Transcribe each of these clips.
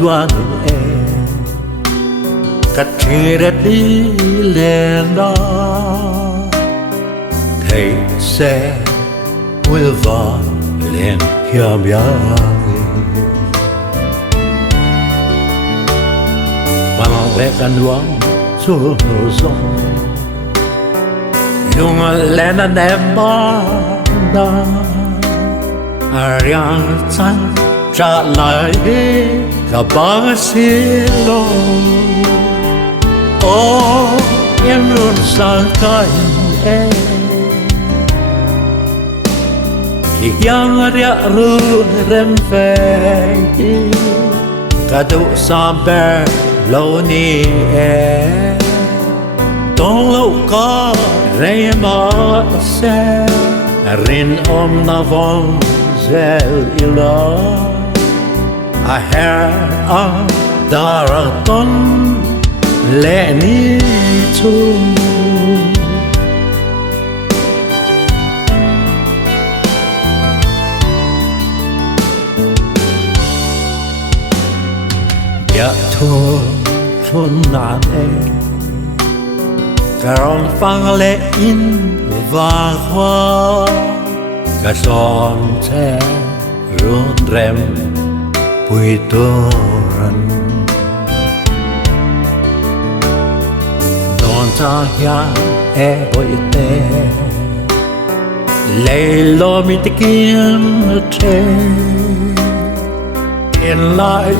doan em cắt chết đi lên đó thấy sẽ will vỡ lên hiểm giá mà lòng lẽ căn đoán xuống gió dùng Lenna đem ba đa ariang chan trả lại cả ba silo ô em luôn sang cạnh em khi yang ria ru rem fe cả đủ sa bè lâu ni em tông lâu có rây mà xe rin na vong zel ilo a hair a daraton le ni chu ya thua thun nan em Karong phang lệ in và hoa cả son xe run rem bụi toran don ta ya e bội te lệ lo mi te kim te in lại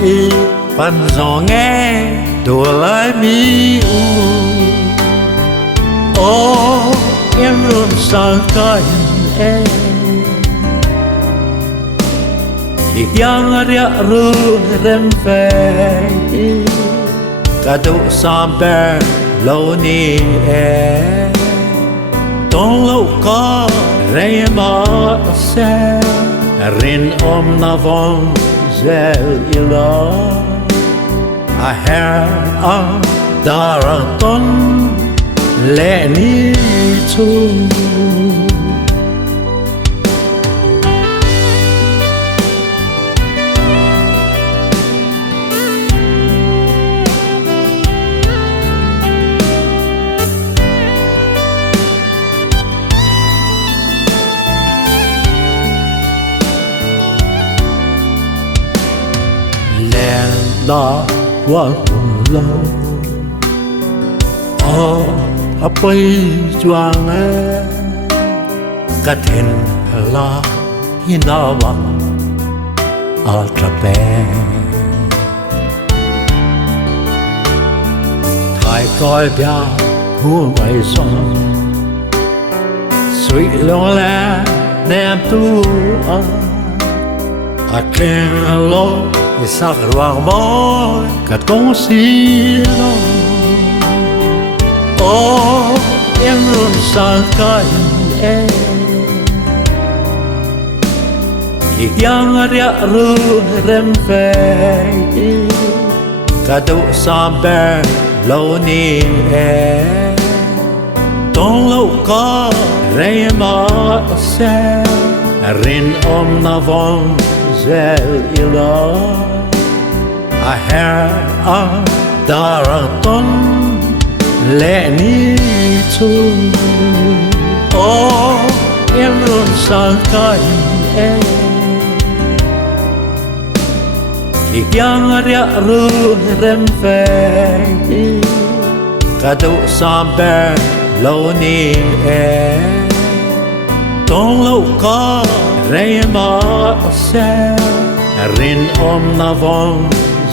pan gió nghe đùa lại mi u ô em luôn sang cạnh em khi yang ria ru rem fe cả đủ sa bè lâu ni em tông lâu có rây mà xe rin na vong zel ilo a hair a daraton lệ ni chu Lenna quang lâu apoi chuang ka then la hinawa altrape thai coi bia hu mai son sweet lo la nem tu a ken lo isa ruang mo ka tong si lo ô em luôn sang cạnh em khi yang ria ru rem fe cả đủ sa bè lâu ni em tông lâu có rây mà xe rin na vong zel ilo a hair a daraton lệ ni chu ô em luôn sang cạnh em khi yang ria ru rem fe cả đủ sa bè lâu ni em tông lâu có rây mà xe rin na vong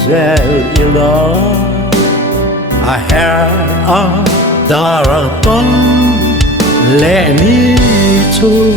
zel ilo a hair a daraton lệ ni chu